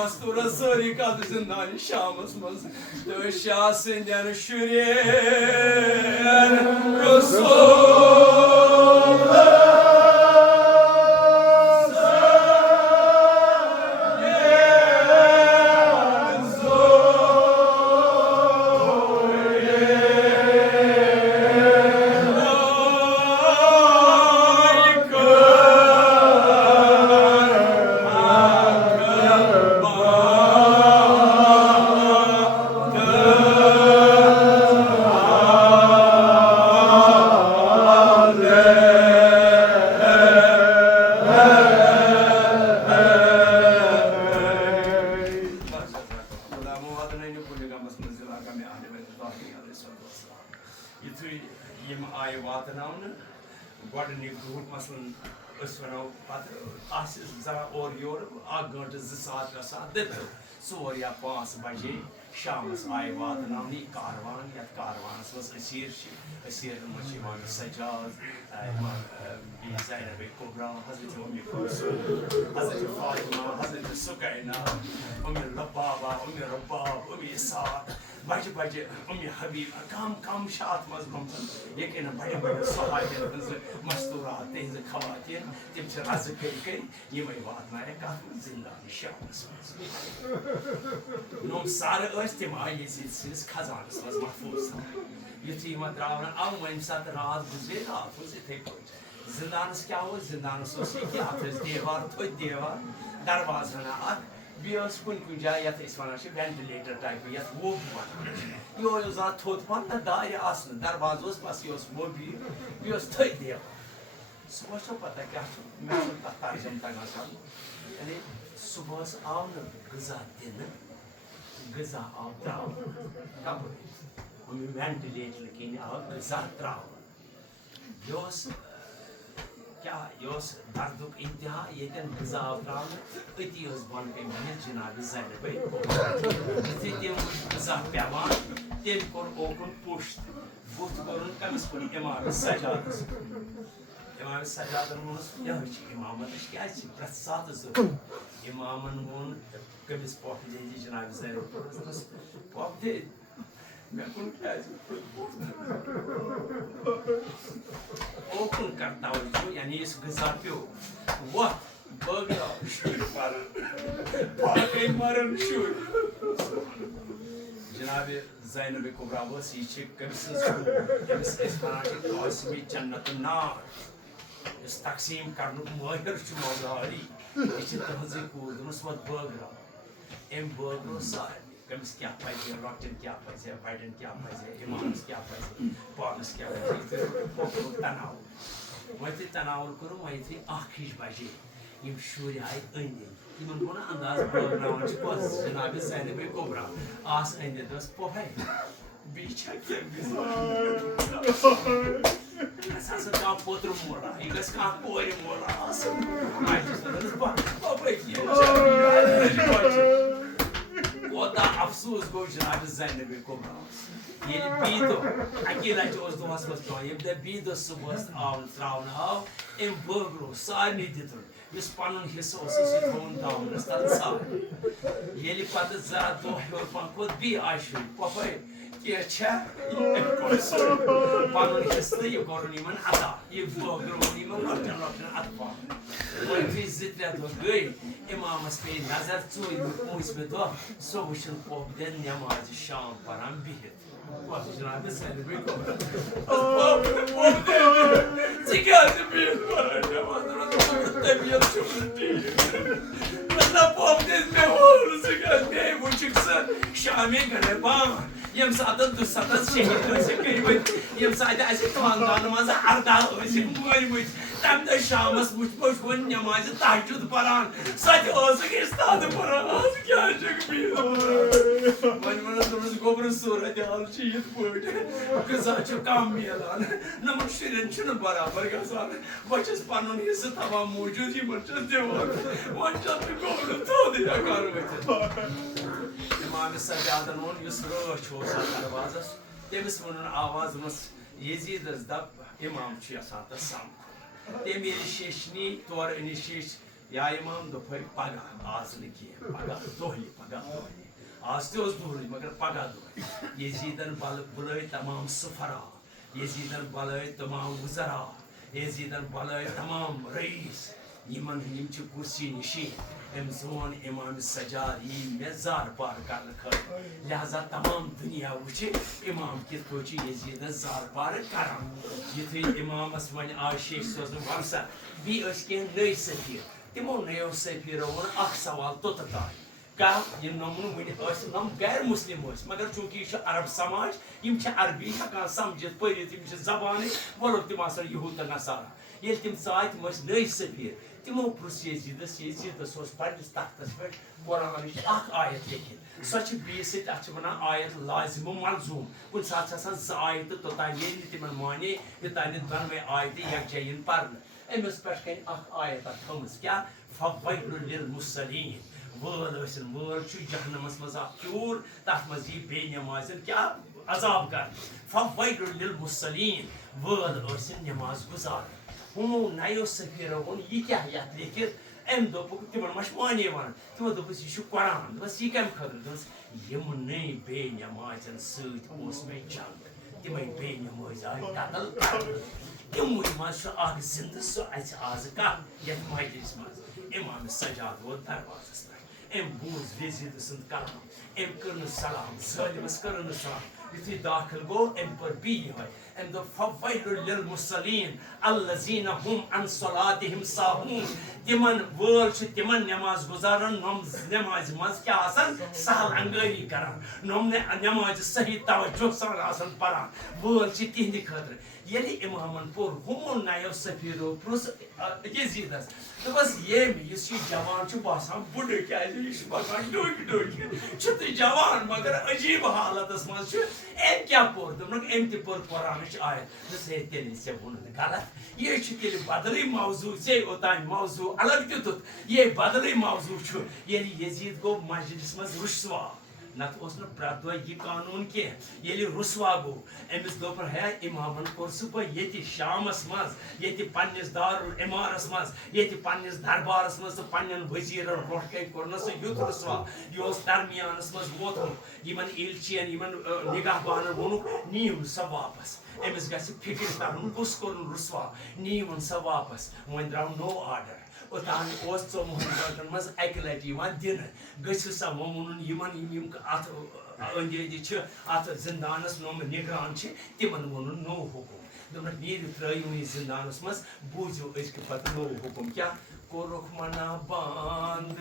مستورہ ساری قدر زندانی شامس مز تو شاہ سندین شرین رسول ژور یا پانٛژھ بجے شامس آیہِ واتناونہٕ کاروان یتھ کاروانس منٛز أسیٖرن منٛز چھِ یِوان سجاد بیٚیہِ زینب کُبرا حضرت ام کلثوم حضرت فاطمہ حضرت سکینہ ام لبابہ ام رباب ام اسحاق بجہِ بجہِ ام حبیبہ کم چھِ اتھ منٛز گٔمژن ییٚکیٛاہ نہٕ بڑٮ۪ن بڑٮ۪ن صحابین ہٕنٛزٕ مستوٗرات تِہنٛزٕ خواتیٖن تِم چھِ رزٕ کٔرۍ یِمے واتنایکھ کتھ منٛز زندان شامس منٛز نۄم سرٕ ٲسۍ تِم آیہِ یزیٖد سٕنٛدِس خزانس منٛز محفوٗظ یُتھُے یِمن تراونہٕ آو وۄنۍ ساتہٕ رات گُزرے رات اوس یِتھٕے پٲٹھۍ زندانس کیٛاہ اوس زندانس اوس ییٚکیٛاہ اتھ ٲسۍ دیوار تھوٚد دیوار دروازٕ ہنا اکھ بیٚیہِ ٲس کُنہِ جایہِ یتھ أسۍ ونان چھِ وینٹِلیٹر ٹایپہٕ یتھ ووٚب ونان یہوے اوس زن تھوٚد پہن نہ دارِ آسنہٕ دروازٕ اوس بس یہِ اوس ووٚب یہِ بیٚیہِ اوس تھٔدۍ دیوار صُبحس چھو پتہ کیٛاہ چھُ مےٚ چھُنہٕ تتھ ترجم تگان کرُن یعنی صُبحس آو نہٕ غذا دِنہٕ غذا آو تراونہٕ کپٲرۍ وینٹِلیٹر کِنۍ آو غذا تراونہٕ یہِ اوس کیٛاہ یہِ اوس دردُک انتہا ییٚتٮ۪ن غذا آو تراونہٕ أتی ٲس بۄن کَنۍ بِہِتھ جِنابِ زینبٕے یُتھُے تِم غذا پیٚوان تٔمۍ کوٚر اوکُن پُش بُتھ کوٚرُن کٔمِس کُن اِمامِ سجادس اِمامِ سجادن ووٚنُس یِہوٚے چھِ اِمامتٕچ کیٛازِ چھِ پرٛٮ۪تھ ساتہٕ ضروٗرت اِمامن ووٚن کٔمِس پۄپھِ دِدی جِنابِ زینب دوٚپنس پۄپھ دِدۍ مےٚ کُن کیٛازِ اوکُن کر توجہ یعنی یُس غذا پیوٚو وۄتھ بٲگراو شُرۍ مرن باقٕے مرن شُرۍ جِنابِ زینب کُبرا ؤژھ یہِ چھِ کٔمۍ سٕنٛز کوٗر ییٚمِس أسۍ ونان چھِ قاسمِ جنت نار یُس تقسیٖم کرنُک مٲہِر چھُ مولاری یہِ چھِ تٕہنٛزٕے کوٗر دوٚپمَس وۄتھ بٲگراو أمۍ بٲگرو سارنٕے کٔمِس کیٛاہ پزِ لۄکٹٮ۪ن کیٛاہ پزِ بڑٮ۪ن کیٛاہ پزِ اِمامس کیٛاہ پزِ پانس کیٛاہ پزِ کوٚرُکھ تناوُر وۄنۍ یُتھُے تناوُر کوٚرُکھ وۄنۍ یُتھُے 1 بجے یِم شُرۍ آیہِ أنٛدۍ أنٛدۍ یِمن گوٚو نہ انداز بٲگراوان چھِ کۄس جِنابِ زینبٕے کُبرا آس أنٛدۍ أنٛدۍ دوٚپمَس پۄپھے بیٚیہِ چھا کینٛہہ اَسہِ ہسا کانٛہہ پوٚتُر مولا یہِ گژھِ کانٛہہ کورِ مولا آسُن پۄپھے کوتاہ افسوٗس گوٚو جِنابِ زینبِ کُبراہس ییٚلہِ بیٚیہِ دۄہ اَکی لٹہِ اوس دۄہس منٛز پیٚوان ییٚمہِ دۄہ بیٚیہِ دۄہ صُبحس آو تراونہٕ آو أمۍ بٲگرو سارنٕے دِتُن یُس پنُن حِصہٕ اوسُس یہِ تھووُن دامنس تل سارنٕے ییٚلہِ پتہٕ 2 دۄہ ہیوٚر پہن کھوٚت بیٚیہِ آیہِ شُرۍ پۄپھے کینٛہہ چھا أمۍ کوٚر پنُن حِصہٕ تہٕ یہِ کوٚرُن یِمن عطا یہِ بٲگرووُن یِمن لۄکٹٮ۪ن لۄکٹٮ۪ن اطفالن وۄنۍ یُتھُے 2-3 دۄہ گٔے اِمامس پیٚیہِ نظر 4مہِ دۄہ سُہ وٕچھُن پۄپھ دِن نٮ۪مازِ شام پران بِہِتھ جِنابِ زینبٕے کُبرا ژٕ کیٛازِ بِہِتھ پران نٮ۪ماز طبیعت چھُم نہٕ ٹھیٖک نہ پۄپھ دِد مےٚ ووٚن ژٕ کیٛازِ بیٚیہِ وٕچھُکھ ژٕ شامے گٔے بانٛگ ییٚمہِ ساتہٕ 200 شہیٖد ٲسِکھ کٔرمٕتۍ ییٚمہِ ساتہٕ اَسہِ خاندانہٕ منٛز ارداہ ٲسِکھ مٲرمٕتۍ تَمہِ دۄہ شامس وٕچھ وۄنۍ نٮ۪مازِ تہجُد پران سۄ تہِ ٲسٕکھ اِستادٕ پران آز کیٛاہ چھُکھ بِہِتھ وۄنۍ ووٚنُس دوٚپنس گوٚبرٕ صوٗرت حال چھِ یِتھ پٲٹھۍ غذا چھُ کم میلان نۄمن شُرٮ۪ن چھُنہٕ برابر گژھان بہٕ چھُس پنُن حِصہٕ تھاوان موٗجوٗد یِمن چھُس دِوان وۄنۍ چھَس نہٕ گوٚبرٕ تھوٚد ہٮ۪کان ؤتھِتھ اِمامِ سجادن ووٚن یُس رٲچھ اوس اتھ دروازس تٔمِس ووٚنُن آواز دوٚپمَس یزیٖدس دپ اِمام چھُ یژھان تہٕ سمکھُن تٔمۍ ییٚلہِ شیٚش نی تورٕ أنِس شیٚش یا امام دۄپھے پگہہ آز نہٕ کینٛہہ پگہہ دۄہلہِ پگہہ دۄہلہِ آز تہِ اوس دۄہلٕے مگر پگہہ دۄہلہِ یزیدن بُلٲے تمام سفرا یزیدن بُلٲے تمام وزرا یزیدن بُلٲے تمام رئیس یِمن یِم چھِ کُرسی نشین أمۍ زون امام سجاد یی مےٚ زارٕ پار کرنہٕ خٲطرٕ لہذا تمام دُنیا وٕچھِ امام کِتھ پٲٹھۍ چھُ یزیدس زارٕ پارٕ کران یُتھُے امامس وۄنۍ آے شیخ سوزنہٕ وَن سا بیٚیہِ ٲسۍ کینٛہہ نٔے سفیر تِمو نٔیو سفیرو ووٚن اکھ سوال توٚتتھ تام کانٛہہ یِم نۄم نہٕ وٕنہِ ٲسۍ نۄم غیر مسلم ٲسۍ مگر چوٗنٛکہِ یہِ چھُ عرب سماج یِم چھِ عربی ہٮ۪کان سمجھِتھ پٔرِتھ یِم چھِ زبانٕے وۄلُکھ تِم آسن یہوٗد تہٕ نصارا ییٚلہِ تِم ژاے تِم ٲسۍ نٔے سفیر تِمو پرُژھ یزیدس اوس پننِس تختس پٮ۪ٹھ قرآنٕچ اکھ آیت لیکھِتھ سۄ چھِ بیٚیِس سۭتۍ اتھ چھِ ونان آیت لازِمہٕ منظوٗم کُنہِ ساتہٕ چھِ آسان زٕ آیتہٕ توٚتانۍ ییٚلہِ نہٕ تِمن مانے یوٚتانۍ نہٕ دۄنوے آیتہٕ یکجا یِن پرنہٕ أمِس پٮ۪ٹھ کَنہِ اکھ آیتا تھٲومٕژ کیٛاہ فویلٌ لِلمُصَلِّیٖن وٲل ٲسِن وٲل چھُ جہنمس منٛز اکھ چوٗر تتھ منٛز یی بے نٮ۪مازٮ۪ن کیٛاہ عذاب کرنہٕ فویلٌ لِلمُصَلِّیٖن وٲل ٲسِن نٮ۪ماز گُزار ہُمو نَیو سفیرو ووٚن یہِ کیٛاہ یتھ لیکھِتھ أمۍ دوٚپُکھ تِمن ما چھُ معنے ونان تِمو دوٚپُس یہِ چھُ قرآن دوٚپُس یہِ کمہِ خٲطرٕ دوٚپُس یِمنٕے بے نٮ۪مازٮ۪ن سۭتۍ اوس مےٚ جنگ تِمے بے نٮ۪مٲزۍ آیہِ قتل کرنہٕ تِموٕے منٛز چھُ اکھ زِندٕ سُہ اَسہِ آزٕ کتھ یتھ مجلِس منٛز امام سجاد ووت دروازس پٮ۪ٹھ أمۍ بوٗز یزیٖد سُنٛد کلام أمۍ کٔر نہٕ سلام ظٲلمس کٔر نہٕ سلام یُتھُے داخل گوٚو أمۍ پٔر بیٚیہِ یِہوے أمۍ دوٚپ فویلٌ لِلمُصَلِّیٖن الَّذیٖنَ ہُم عن صلاتِہِم ساہوٗن تِمن وٲل چھِ تِمن نٮ۪ماز گُزارن نۄم نٮ۪مازِ منٛز کیٛاہ آسان سہل انگٲری کران نۄم نٮ۪مازِ صحیح توجہ سان آسان پران وٲل چھِ تِہنٛدِ خٲطرٕ ییٚلہِ اِمامن پوٚر ہُمو نَیو سفیٖرو پرُژھ یزیٖدس دوٚپُس ییٚمۍ یُس یہِ جوان چھُ باسان بُڈٕ کیٛازِ یہِ چھُ باسان ڈوٚکۍ ڈوٚکۍ چھُ تہٕ جوان مگر عجیٖب حالتس منٛز چھُ أمۍ کیٛاہ پوٚر دوٚپنکھ أمۍ تہِ پٔر قرآنٕچ آیت دوٚپُس ہے تیٚلہِ ژےٚ ووٚنُتھ غلط یے چھُ تیٚلہِ بدلٕے موضوٗع ژےٚ اوٚتانۍ موضوٗع الگ دِتُتھ یے بدلٕے موضوٗع چھُ ییٚلہِ یزیٖد گوٚو مسجدس منٛز رُسوا نتہٕ اوس نہٕ پرٛٮ۪تھ دۄہ یہِ قانوٗن کینٛہہ ییٚلہِ رُسوا گوٚو أمِس دوٚپ ہے اِمامن کوٚر سُہ بہٕ ییٚتہِ شامس منٛز ییٚتہِ پننِس دارُالعمارس منٛز ییٚتہِ پننِس دربارس منٛز تہٕ پننٮ۪ن وزیٖرن برونٛٹھ کنہِ کوٚرنس سُہ یُتھ رُسوا یہِ اوس درمیانس منٛز ووتمُت یِمن ایلچین یِمن نگاہ بانن ووٚنُکھ نِیِو سۄ واپس أمِس گژھِ فِکرِ ترُن کُس کوٚرُن رُسوا نِیوُن سۄ واپس وۄنۍ درٛاو نوٚو آرڈر اوٚتانۍ اوس 14 گٲنٛٹن منٛز اکہِ لٹہِ یِوان دِنہٕ گٔژھِو سا وۄنۍ ووٚنُن یِمن یِم اتھ أنٛدۍ أنٛدۍ چھِ اتھ زندانس نۄم نگران چھِ تِمن ووٚنُن نوٚو حُکُم دوٚپُکھ نیٖرِو ترٛٲیِو یہِ زندانس منٛز بوٗزِو أزکہِ پتہٕ نوٚو حُکُم کیٛاہ کوٚرُکھ منا بنٛد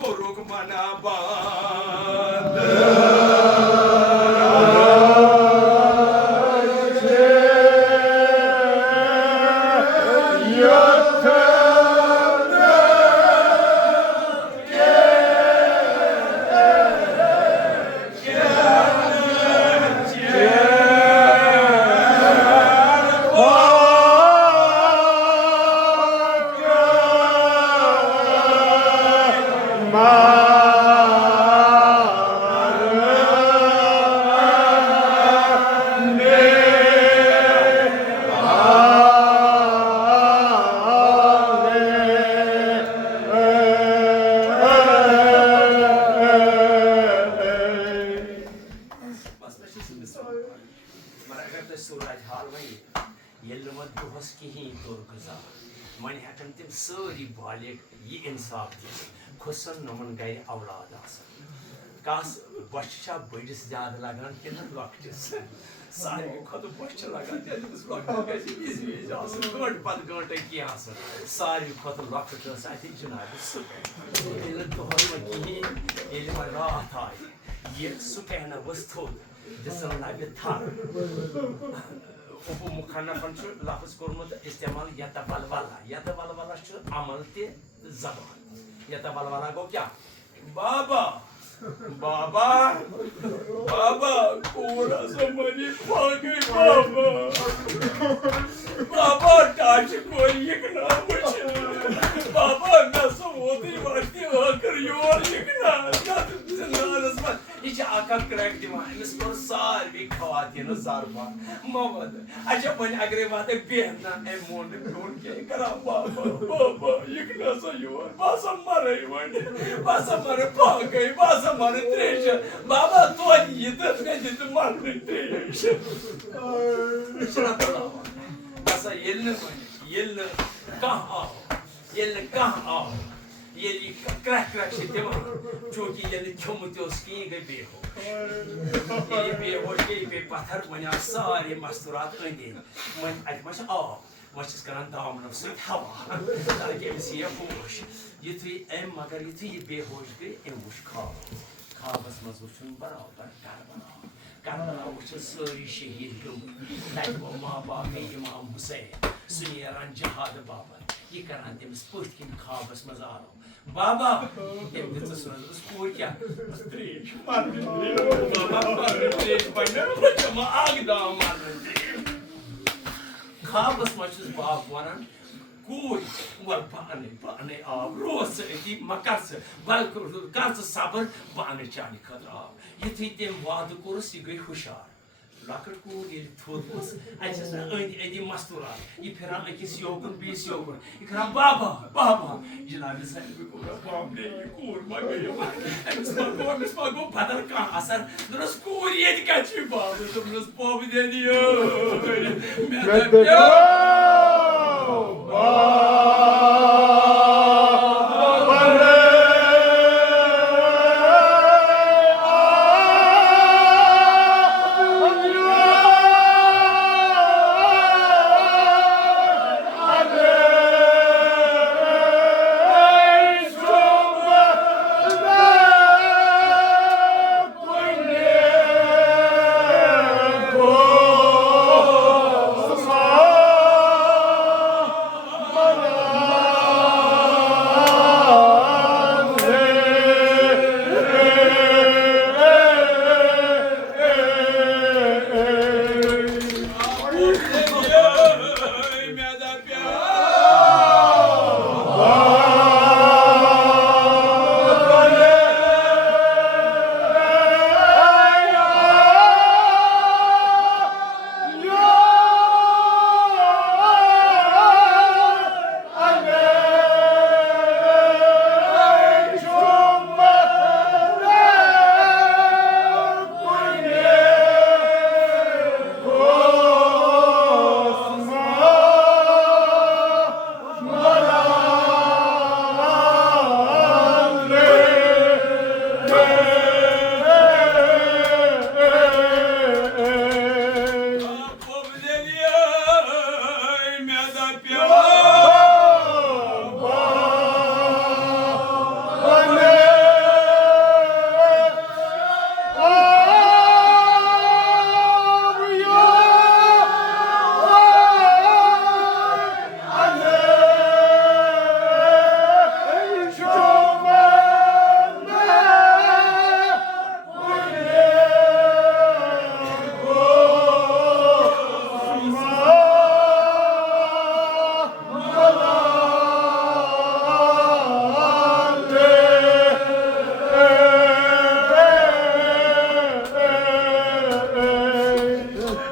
کوٚرُکھ منا بنٛد سٲری بالغ یہِ اِنصاف دِتھ کھُسن نۄمن گرِ اولاد آسان کس بۄچھِ چھا بٔڑِس زیادٕ لگان کِنہٕ لۄکٹِس ساروی کھۄتہٕ بۄچھِ چھِ لگان تٔمِس لۄکٹِس گژھِ وِزِ وِزِ آسُن گٲنٛٹہٕ پتہٕ گٲنٛٹے کینٛہہ آسُن ساروی کھۄتہٕ لۄکٕٹ ٲس اَتہِ جِنابِ سُہ ییٚلہِ نہٕ دۄہس وۄنۍ کِہیٖنۍ ییٚلہِ وۄنۍ راتھ آیہِ یہِ سُپینہ ؤژھ تھوٚد دِژٕن لبہِ تھر اُپہٕ مُخنفن چھُ لفظ کوٚرمُت استعمال یتہ ولولہ یتہ ولولہ چھُ عمل تہِ زبان یتہ ولولہ گوٚو کیٛاہ بابا بابا بابا کوٗر ہسا مٔری پھاگے بابا بابا ٹاچہِ کورِ یِکنہ وٕچھِ بابا مےٚ ہسا ووتُے وقتہِ ٲخٕر یور یِکنہ زندانس منٛز یہِ چھِ اکھ اکھ کرٛٮ۪کھ دِوان أمِس کوٚر ساروی خواتیٖنو زربان محمد اچھا وۄنۍ اگرے واتے بیٚہنا أمۍ مون نہٕ پیوٚن کینٛہہ یہِ کران بابا بابا یِکنہ سا یور بہٕ ہسا مرے وۄنۍ بہٕ ہسا مرٕ پھاگے بہٕ ہسا مرٕ تریشہِ بابا توتہِ یہِ تہٕ مےٚ دِ تہٕ مرنٕچ تریش یہِ چھُنہ بُلاوان ہسا ییٚلہِ نہٕ کانٛہہ آو ییٚلہِ یہِ کرٛٮ۪کھ کرٛٮ۪کھ چھِ دِوان چوٗنٛکہِ ییٚلہِ نہٕ کھیوٚمُت تہِ اوس کِہیٖنۍ گٔے بے ہوش ییٚلہِ یہِ بے ہوش گٔے یہِ پیٚیہِ پتھر وۄنۍ آسہٕ سارے مستوٗرات أنٛدۍ أنٛدۍ وۄنۍ اَتہِ ما چھِ آب وۄنۍ چھِس کران دامنو سۭتۍ ہوا تاکہِ أمِس یِیہِ ہوش یُتھُے أمۍ مگر یُتھُے یہِ بے ہوش گٔے أمۍ وٕچھ خوابس منٛز وٕچھُن برابر کربلا وٕچھن سٲری شہیٖد گٔمٕتۍ تَتہِ گوٚو ماں باقٕے اِمام حُسین سُہ نیران جہادٕ باپتھ یہِ کران تٔمِس پٔتھۍ کِنۍ خوابس منٛز آرام بابا تٔمۍ دِژٕس دوٚپُس کوٗر کیٛاہ تریش مرنٕچ بابا مرنٕچ تریش بنہِ ما اکھ دام مرنٕچ تریش خوابس منٛز چھُس باب ونان کوٗر وَل بہٕ اَنَے آب روز ژٕ أتی مہ کر ژٕ وَلہٕ کر ژٕ صبر بہٕ اَنَے چانہِ خٲطرٕ آب یُتھُے تٔمۍ وعدٕ کوٚرُس یہِ گٔے ہُشار لۄکٕٹ کوٗر ییٚلہِ تھوٚد اوس اَتہِ چھَس نہٕ أنٛدۍ أنٛدی مستوٗرات یہِ پھِران أکِس یوکُن بیٚیِس یوکُن یہِ کران بابا بابا جِنابِ ساروی گوٚو بابرے یہِ کوٗر ما گٔے أمِس ما گوٚو بدل کانٛہہ اثر دوٚپنَس کوٗر ییٚتہِ کَتہِ چھُے بابہٕ دوٚپنَس بوبہٕ دِنۍ مےٚ دَپیو